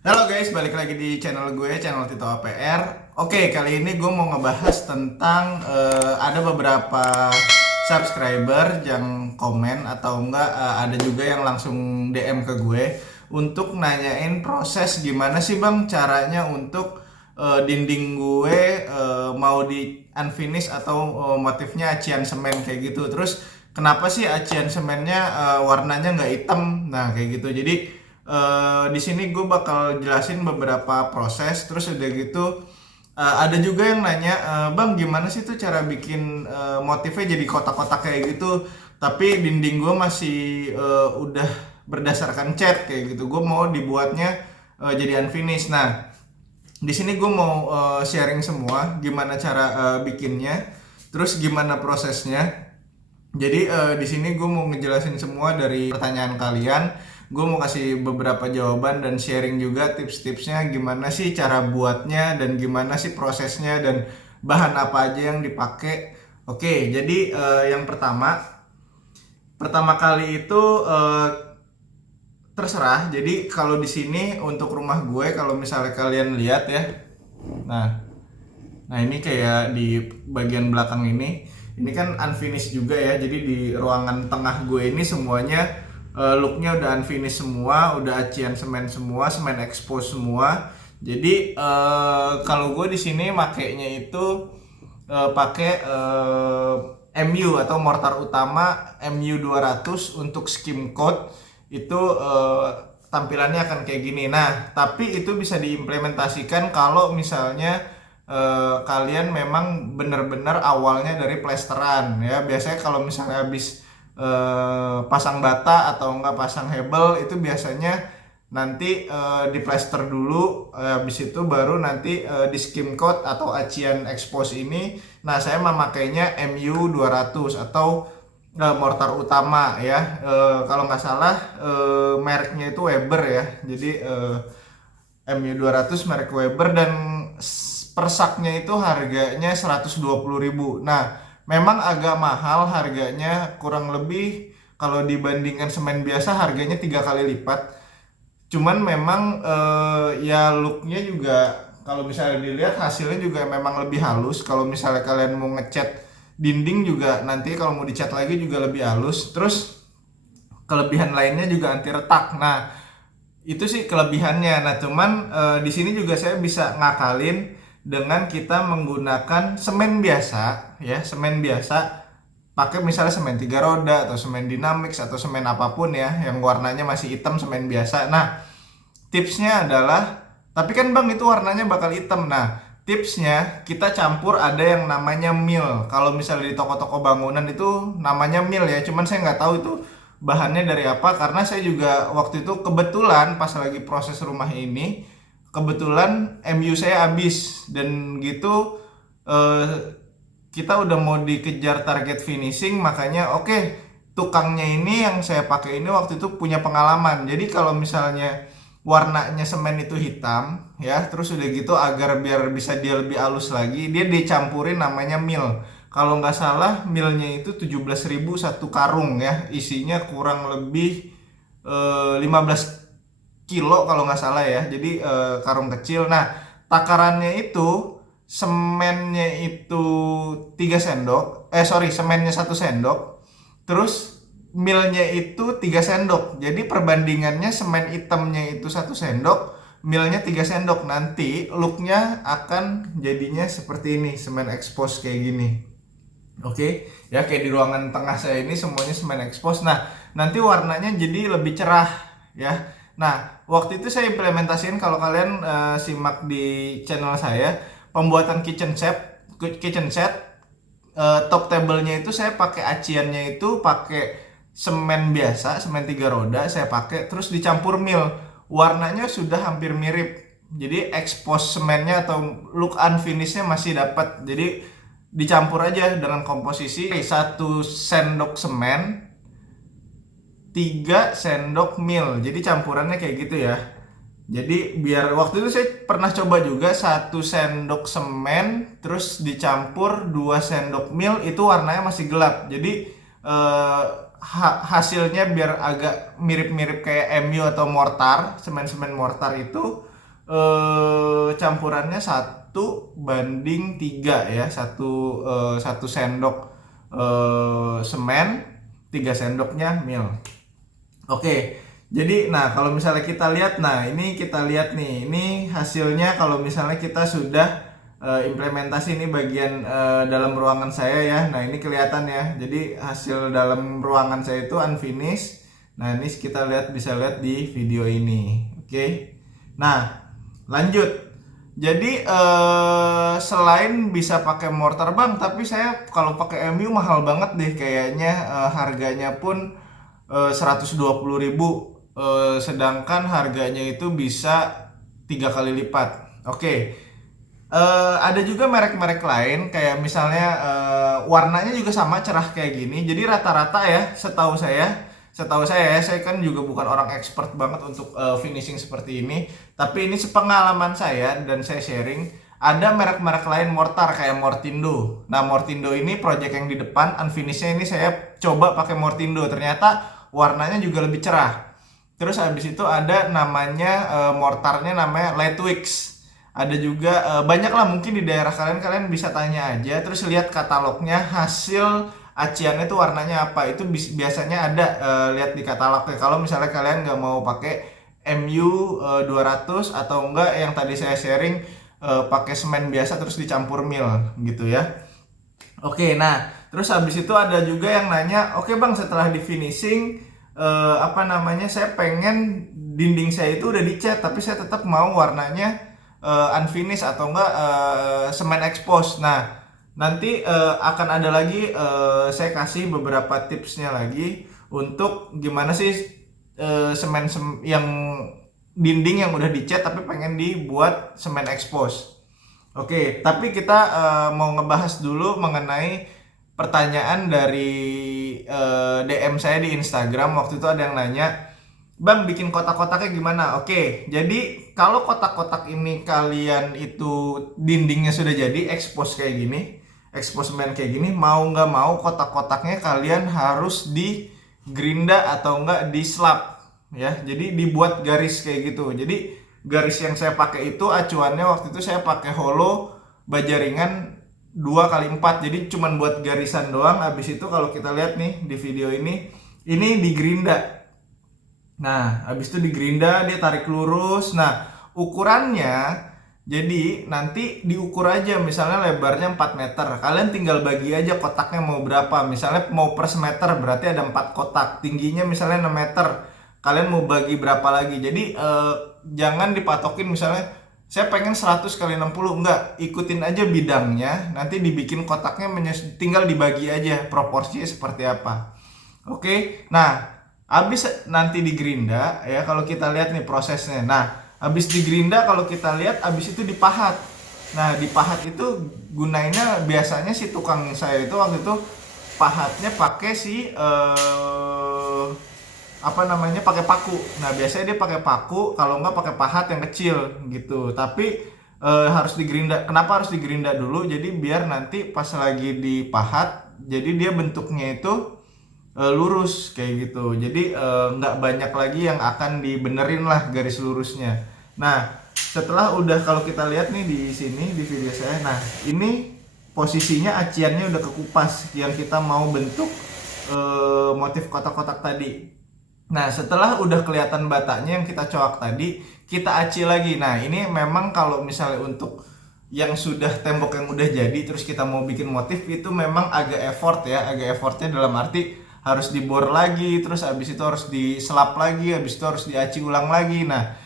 Halo guys, balik lagi di channel gue, channel Tito APR. Oke, kali ini gue mau ngebahas tentang ada beberapa subscriber yang komen atau enggak ada juga yang langsung DM ke gue untuk nanyain proses gimana sih bang caranya untuk dinding gue mau di unfinish atau motifnya acian semen kayak gitu. Terus kenapa sih acian semennya warnanya nggak hitam? Nah kayak gitu. Jadi di sini gue bakal jelasin beberapa proses. Terus udah gitu ada juga yang nanya, bang gimana sih tuh cara bikin motifnya jadi kotak-kotak kayak gitu, tapi dinding gue masih udah berdasarkan cat kayak gitu. Gue mau dibuatnya jadi unfinished. Nah di sini gue mau sharing semua gimana cara bikinnya, terus gimana prosesnya. Jadi di sini gue mau ngejelasin semua dari pertanyaan kalian. Gue mau kasih beberapa jawaban dan sharing juga tips-tipsnya gimana sih cara buatnya dan gimana sih prosesnya dan bahan apa aja yang dipakai. Oke, jadi yang pertama kali itu terserah. Jadi kalau di sini untuk rumah gue, kalau misalnya kalian lihat ya, nah Nah ini kayak di bagian belakang ini kan unfinished juga ya. Jadi di ruangan tengah gue ini semuanya looknya udah unfinished semua, udah acian semen semua, semen expose semua. Jadi kalau gue di sini makainya itu pakai MU atau mortar utama MU 200 untuk skim coat itu tampilannya akan kayak gini. Nah, tapi itu bisa diimplementasikan kalau misalnya kalian memang benar-benar awalnya dari plesteran ya. Biasanya kalau misalnya habis pasang bata atau enggak pasang hebel itu biasanya nanti di plester dulu, habis itu baru nanti di skim coat atau acian expose ini. Nah saya memakainya MU 200 atau mortar utama ya. Kalau nggak salah mereknya itu Weber ya. Jadi MU 200 merek Weber, dan persaknya itu harganya 120.000. Nah, memang agak mahal harganya, kurang lebih kalau dibandingkan semen biasa harganya 3 kali lipat. Cuman memang ya looknya juga kalau misalnya dilihat hasilnya juga memang lebih halus. Kalau misalnya kalian mau ngecat dinding juga nanti kalau mau dicat lagi juga lebih halus. Terus kelebihan lainnya juga anti retak. Nah, itu sih kelebihannya. Nah, cuman di sini juga saya bisa ngakalin dengan kita menggunakan semen biasa ya, semen biasa. Pakai misalnya semen 3 roda atau semen Dynamix atau semen apapun ya yang warnanya masih hitam, semen biasa. Nah, tipsnya adalah, tapi kan bang itu warnanya bakal hitam. Nah, tipsnya kita campur ada yang namanya mil. Kalau misalnya di toko-toko bangunan itu namanya mil ya. Cuman saya nggak tahu itu bahannya dari apa, karena saya juga waktu itu kebetulan pas lagi proses rumah ini kebetulan MU saya habis dan gitu. Kita udah mau dikejar target finishing, makanya oke, tukangnya ini yang saya pakai ini waktu itu punya pengalaman. Jadi kalau misalnya warnanya semen itu hitam ya, terus udah gitu agar biar bisa dia lebih halus lagi, dia dicampurin namanya mil. Kalau nggak salah milnya itu 17.000 satu karung ya, isinya kurang lebih 15 kilo kalau nggak salah ya. Jadi karung kecil. Nah, takarannya itu semennya itu 3 sendok. Semennya 1 sendok. Terus milnya itu 3 sendok. Jadi perbandingannya semen hitamnya itu 1 sendok, milnya 3 sendok. Nanti looknya akan jadinya seperti ini, semen expose kayak gini. Oke, ya kayak di ruangan tengah saya ini semuanya semen expose. Nah, nanti warnanya jadi lebih cerah ya. Nah, waktu itu saya implementasikan, kalau kalian simak di channel saya, pembuatan kitchen set top table-nya itu saya pakai aciannya itu pakai semen biasa, semen 3 roda saya pakai, terus dicampur mil. Warnanya sudah hampir mirip. Jadi expose semennya atau look unfinishednya masih dapat. Jadi dicampur aja dengan komposisi 1 sendok semen 3 sendok mil, jadi campurannya kayak gitu ya. Jadi biar waktu itu saya pernah coba juga 1 sendok semen terus dicampur 2 sendok mil, itu warnanya masih gelap. Jadi hasilnya biar agak mirip-mirip kayak MU atau mortar, semen-semen mortar itu campurannya 1:3 ya, satu sendok semen, 3 sendoknya mil. Oke, jadi nah kalau misalnya kita lihat, nah ini kita lihat nih, ini hasilnya kalau misalnya kita sudah implementasi ini bagian dalam ruangan saya ya. Nah ini kelihatan ya, jadi hasil dalam ruangan saya itu unfinished. Nah ini kita lihat, bisa lihat di video ini. Oke, nah lanjut. Jadi selain bisa pakai mortar bang, tapi saya kalau pakai MU mahal banget deh kayaknya, harganya pun 120.000, sedangkan harganya itu bisa 3 kali lipat. Oke. Ada juga merek-merek lain kayak misalnya warnanya juga sama cerah kayak gini. Jadi rata-rata ya, setahu saya ya, saya kan juga bukan orang expert banget untuk finishing seperti ini. Tapi ini sepengalaman saya dan saya sharing. Ada merek-merek lain mortar kayak Mortindo. Nah Mortindo ini project yang di depan, unfinishednya ini saya coba pakai Mortindo. Ternyata warnanya juga lebih cerah. Terus habis itu ada namanya mortarnya namanya Lightwix. Ada juga banyak lah, mungkin di daerah kalian bisa tanya aja. Terus lihat katalognya, hasil aciannya itu warnanya apa. Itu biasanya ada, lihat di katalognya. Kalau misalnya kalian nggak mau pakai MU 200 atau enggak yang tadi saya sharing, pakai semen biasa terus dicampur mil gitu ya. Oke, nah terus habis itu ada juga yang nanya, oke bang, setelah di finishing saya pengen dinding saya itu udah dicat tapi saya tetap mau warnanya unfinished atau enggak semen expose. Nah nanti akan ada lagi, saya kasih beberapa tipsnya lagi untuk gimana sih semen yang dinding yang udah dicat tapi pengen dibuat semen expose. Oke, tapi kita mau ngebahas dulu mengenai pertanyaan dari DM saya di Instagram. Waktu itu ada yang nanya, bang bikin kotak-kotaknya gimana? Oke, jadi kalau kotak-kotak ini kalian itu dindingnya sudah jadi expose kayak gini, expose semen kayak gini, mau nggak mau kotak-kotaknya kalian harus di gerinda atau enggak di slab ya. Jadi dibuat garis kayak gitu. Jadi garis yang saya pakai itu acuannya waktu itu saya pakai holo baja ringan 2x4, jadi cuman buat garisan doang. Habis itu kalau kita lihat nih di video ini di gerinda. Nah habis itu di gerinda dia tarik lurus. Nah ukurannya, jadi nanti diukur aja, misalnya lebarnya 4 meter, kalian tinggal bagi aja kotaknya mau berapa. Misalnya mau per semeter berarti ada 4 kotak, tingginya misalnya 6 meter, kalian mau bagi berapa lagi. Jadi jangan dipatokin misalnya saya pengen 100 kali 60, enggak, ikutin aja bidangnya, nanti dibikin kotaknya tinggal dibagi aja proporsinya seperti apa. Oke, nah habis nanti di gerinda ya, kalau kita lihat nih prosesnya. Nah habis di gerinda kalau kita lihat, habis itu dipahat. Nah dipahat itu gunainnya biasanya si tukang saya itu waktu itu pahatnya pakai pakai paku. Nah biasanya dia pakai paku, kalau nggak pakai pahat yang kecil gitu. Tapi harus digerinda. Kenapa harus digerinda dulu? Jadi biar nanti pas lagi dipahat, jadi dia bentuknya itu lurus kayak gitu. Jadi nggak banyak lagi yang akan dibenerin lah garis lurusnya. Nah setelah udah, kalau kita lihat nih di sini di video saya, nah ini posisinya aciannya udah kekupas yang kita mau bentuk motif kotak-kotak tadi. Nah setelah udah kelihatan batanya yang kita coak tadi, kita aci lagi. Nah ini memang kalau misalnya untuk yang sudah tembok yang udah jadi terus kita mau bikin motif, itu memang agak effort ya. Agak effortnya dalam arti harus dibor lagi, terus habis itu harus diselap lagi, habis itu harus diaci ulang lagi. Nah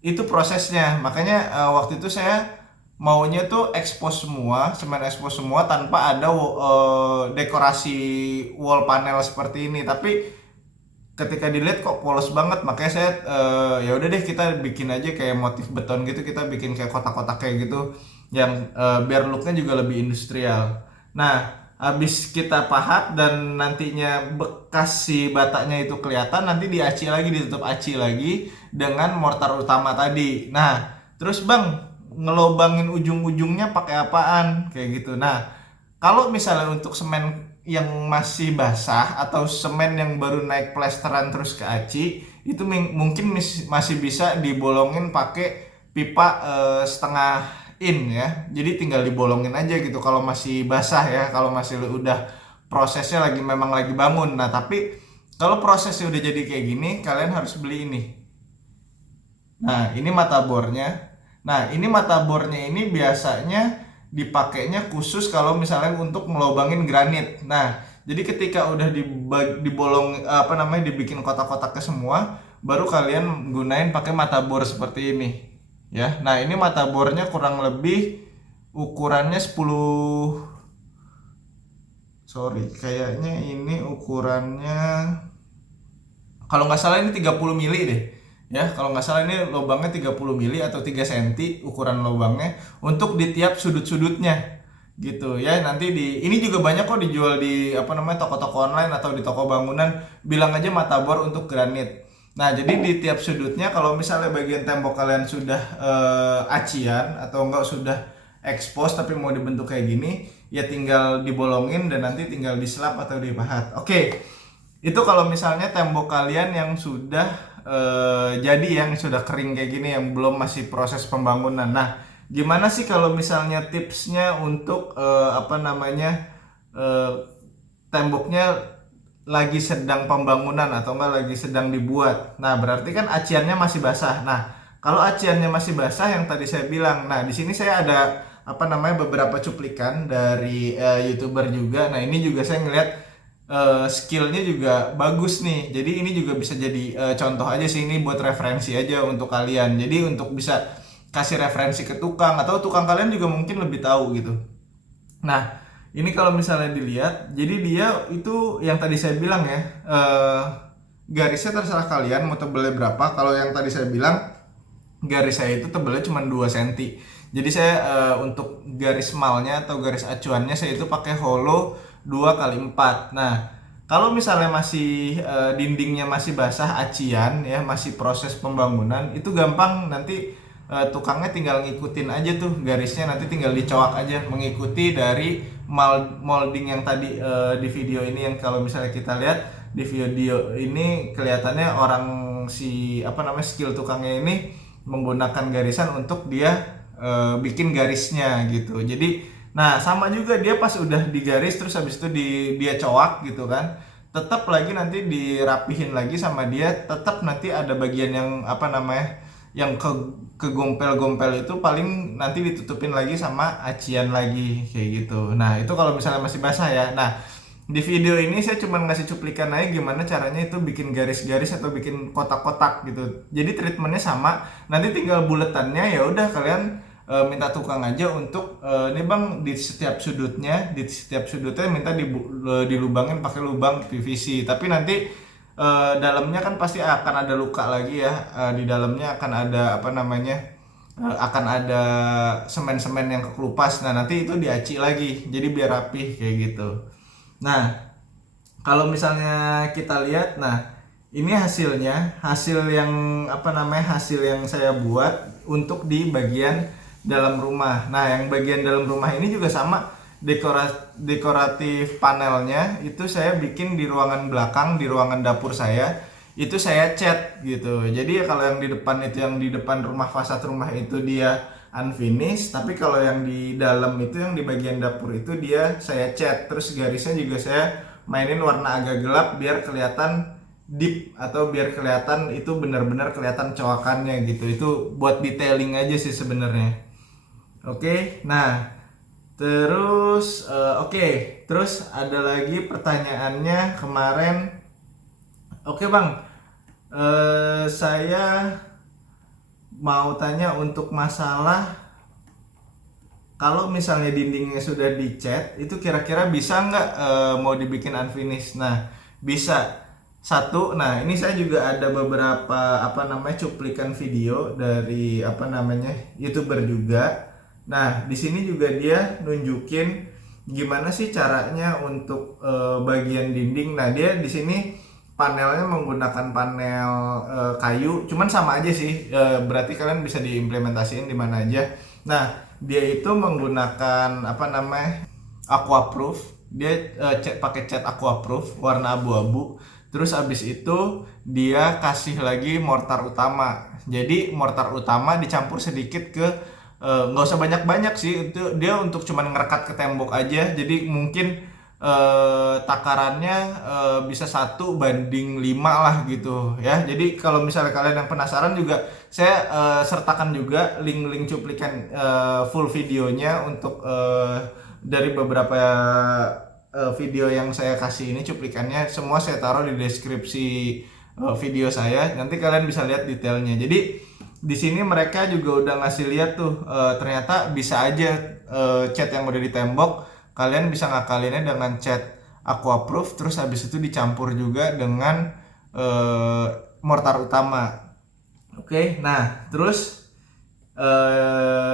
itu prosesnya. Makanya waktu itu saya maunya tuh expose semua, semen expose semua tanpa ada dekorasi wall panel seperti ini. Tapi ketika dilihat kok polos banget, makanya saya ya udah deh kita bikin aja kayak motif beton gitu, kita bikin kayak kotak-kotak kayak gitu yang biar looknya juga lebih industrial. Nah habis kita pahat dan nantinya bekas si batanya itu kelihatan, nanti diaci lagi, ditutup aci lagi dengan mortar utama tadi. Nah terus bang, ngelobangin ujung-ujungnya pakai apaan kayak gitu. Nah kalau misalnya untuk semen yang masih basah atau semen yang baru naik plesteran terus ke aci itu mungkin masih bisa dibolongin pakai pipa setengah in ya. Jadi tinggal dibolongin aja gitu kalau masih basah ya, kalau masih udah prosesnya memang lagi bangun. Nah, tapi kalau prosesnya udah jadi kayak gini, kalian harus beli ini. Nah, ini mata bornya. Nah, ini mata bornya ini biasanya dipakainya khusus kalau misalnya untuk ngelobangin granit. Nah, jadi ketika udah dibolong dibikin kotak-kotaknya semua, baru kalian gunain pakai mata bor seperti ini. Ya. Nah, ini mata bornya kurang lebih ukurannya 10, kayaknya ini ukurannya kalau nggak salah ini 30 mili deh. Ya, kalau nggak salah ini lubangnya 30 mili atau 3 cm ukuran lubangnya untuk di tiap sudut-sudutnya gitu ya. Nanti ini juga banyak kok dijual di toko-toko online atau di toko bangunan, bilang aja mata bor untuk granit. Nah, jadi di tiap sudutnya kalau misalnya bagian tembok kalian sudah acian atau enggak sudah expose tapi mau dibentuk kayak gini, ya tinggal dibolongin dan nanti tinggal diselap atau dipahat. Oke. Itu kalau misalnya tembok kalian yang sudah jadi, yang sudah kering kayak gini, yang belum masih proses pembangunan. Nah, gimana sih kalau misalnya tipsnya untuk temboknya lagi sedang pembangunan atau enggak lagi sedang dibuat? Nah, berarti kan aciannya masih basah. Nah, kalau aciannya masih basah yang tadi saya bilang, nah di sini saya ada beberapa cuplikan dari YouTuber juga. Nah, ini juga saya ngeliat skillnya juga bagus nih. Jadi ini juga bisa jadi contoh aja sih, ini buat referensi aja untuk kalian. Jadi untuk bisa kasih referensi ke tukang atau tukang kalian juga mungkin lebih tahu gitu. Nah, ini kalau misalnya dilihat, jadi dia itu yang tadi saya bilang ya, garisnya terserah kalian mau tebelnya berapa. Kalau yang tadi saya bilang garis saya itu tebelnya cuma 2 cm. Jadi saya untuk garis malnya atau garis acuannya saya itu pakai hollow 2x4. Nah, kalau misalnya masih dindingnya masih basah acian ya, masih proses pembangunan, itu gampang nanti tukangnya tinggal ngikutin aja tuh garisnya, nanti tinggal dicoak aja mengikuti dari molding yang tadi di video ini. Yang kalau misalnya kita lihat di video ini kelihatannya orang skill tukangnya ini menggunakan garisan untuk dia bikin garisnya gitu. Jadi nah, sama juga dia pas udah digaris terus habis itu dia coak gitu kan. Tetap lagi nanti dirapihin lagi sama dia, tetap nanti ada bagian yang yang kegompel-gompel itu paling nanti ditutupin lagi sama acian lagi kayak gitu. Nah, itu kalau misalnya masih basah ya. Nah, di video ini saya cuma ngasih cuplikan aja gimana caranya itu bikin garis-garis atau bikin kotak-kotak gitu. Jadi treatmentnya sama, nanti tinggal buletannya ya udah kalian minta tukang aja untuk ini bang di setiap sudutnya minta dilubangin pakai lubang PVC. Tapi nanti dalamnya kan pasti akan ada luka lagi ya, di dalamnya akan ada akan ada semen-semen yang kekelupas. Nah, nanti itu diaci lagi jadi biar rapih kayak gitu. Nah, kalau misalnya kita lihat, nah ini hasil yang hasil yang saya buat untuk di bagian dalam rumah. Nah, yang bagian dalam rumah ini juga sama, dekoratif panelnya itu saya bikin di ruangan belakang, di ruangan dapur saya itu saya cat gitu. Jadi ya kalau yang di depan itu, yang di depan rumah, fasad rumah itu dia unfinished, tapi kalau yang di dalam itu, yang di bagian dapur itu dia saya cat. Terus garisnya juga saya mainin warna agak gelap biar kelihatan deep atau biar kelihatan itu benar-benar kelihatan coakannya gitu. Itu buat detailing aja sih sebenarnya. Oke, nah terus terus ada lagi pertanyaannya kemarin. Oke bang, saya mau tanya untuk masalah kalau misalnya dindingnya sudah dicat, itu kira-kira bisa nggak mau dibikin unfinished? Nah, bisa. Satu, nah ini saya juga ada beberapa cuplikan video dari YouTuber juga. Nah, di sini juga dia nunjukin gimana sih caranya untuk bagian dinding. Nah, dia di sini panelnya menggunakan panel kayu, cuman sama aja sih. Berarti kalian bisa diimplementasiin di mana aja. Nah, dia itu menggunakan aquaproof. dia pakai cat aquaproof warna abu-abu. Terus abis itu dia kasih lagi mortar utama. Jadi mortar utama dicampur sedikit ke nggak usah banyak-banyak sih, itu dia untuk cuman ngerekat ke tembok aja. Jadi mungkin takarannya bisa 1:5 lah gitu ya. Jadi kalau misalnya kalian yang penasaran juga, saya sertakan juga link-link cuplikan full videonya untuk dari beberapa video yang saya kasih ini, cuplikannya semua saya taruh di deskripsi video saya. Nanti kalian bisa lihat detailnya. Jadi di sini mereka juga udah ngasih lihat tuh ternyata bisa aja cat yang udah di tembok kalian bisa ngakalinnya dengan cat aquaproof, terus habis itu dicampur juga dengan mortar utama. Oke, nah terus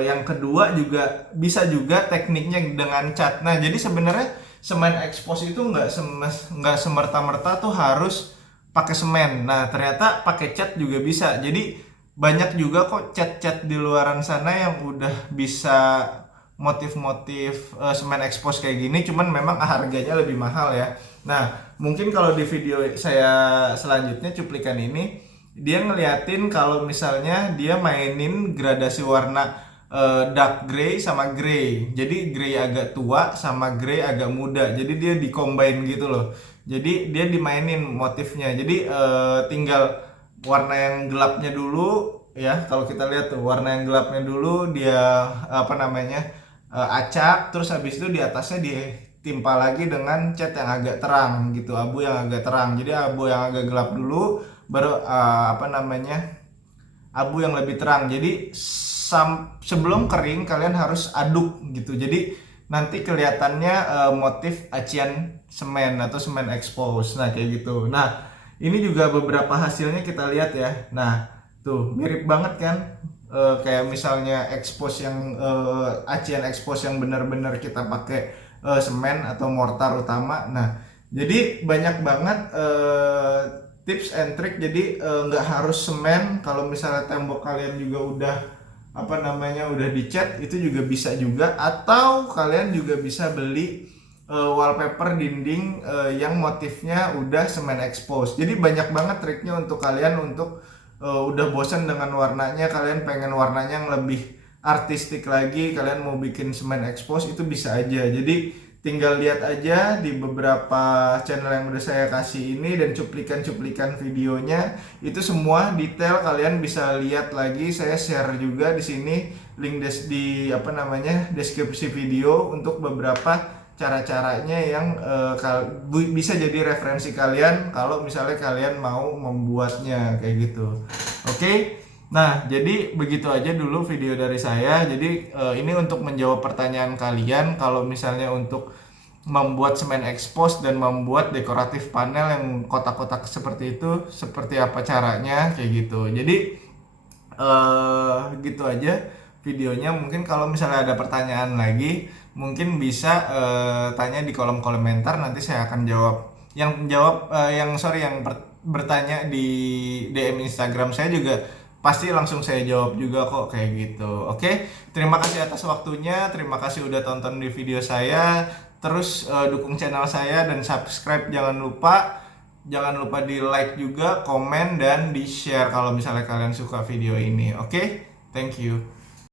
yang kedua juga bisa juga tekniknya dengan cat. Nah jadi sebenarnya semen expose itu nggak semerta-merta tuh harus pakai semen. Nah ternyata pakai cat juga bisa. Jadi banyak juga kok cat-cat di luaran sana yang udah bisa motif-motif semen expose kayak gini, cuman memang harganya lebih mahal ya. Nah mungkin kalau di video saya selanjutnya cuplikan ini dia ngeliatin kalau misalnya dia mainin gradasi warna dark gray sama gray. Jadi gray agak tua sama gray agak muda. Jadi dia di-combine gitu loh. Jadi dia dimainin motifnya. Jadi tinggal warna yang gelapnya dulu ya. Kalau kita lihat tuh warna yang gelapnya dulu dia apa namanya? Acak, terus habis itu di atasnya ditimpa lagi dengan cat yang agak terang gitu, abu yang agak terang. Jadi abu yang agak gelap dulu baru apa namanya? Abu yang lebih terang. Jadi sebelum kering kalian harus aduk gitu. Jadi nanti kelihatannya motif acian semen atau semen expose. Nah kayak gitu. Nah ini juga beberapa hasilnya kita lihat ya. Nah tuh mirip banget kan, kayak misalnya expose yang acian expose yang benar-benar kita pakai semen atau mortar utama. Nah jadi banyak banget tips and trick. Jadi nggak harus semen. Kalau misalnya tembok kalian juga udah apa namanya udah dicat, itu juga bisa juga. Atau kalian juga bisa beli wallpaper dinding yang motifnya udah semen expose. Jadi banyak banget triknya untuk kalian untuk udah bosan dengan warnanya, kalian pengen warnanya yang lebih artistik lagi, kalian mau bikin semen expose, itu bisa aja. Jadi tinggal lihat aja di beberapa channel yang udah saya kasih ini dan cuplikan-cuplikan videonya, itu semua detail kalian bisa lihat lagi. Saya share juga di sini link di apa namanya deskripsi video untuk beberapa cara-caranya yang bisa jadi referensi kalian kalau misalnya kalian mau membuatnya kayak gitu. Oke. Nah, jadi begitu aja dulu video dari saya. Jadi ini untuk menjawab pertanyaan kalian kalau misalnya untuk membuat semen expose dan membuat dekoratif panel yang kotak-kotak seperti itu, seperti apa caranya kayak gitu. Jadi gitu aja videonya. Mungkin kalau misalnya ada pertanyaan lagi, mungkin bisa tanya di kolom komentar, nanti saya akan jawab. Yang bertanya di DM Instagram saya juga pasti langsung saya jawab juga kok kayak gitu. Oke, terima kasih atas waktunya, terima kasih udah tonton di video saya. Terus dukung channel saya dan subscribe jangan lupa. Jangan lupa di like juga, komen, dan di share kalau misalnya kalian suka video ini. Oke, thank you.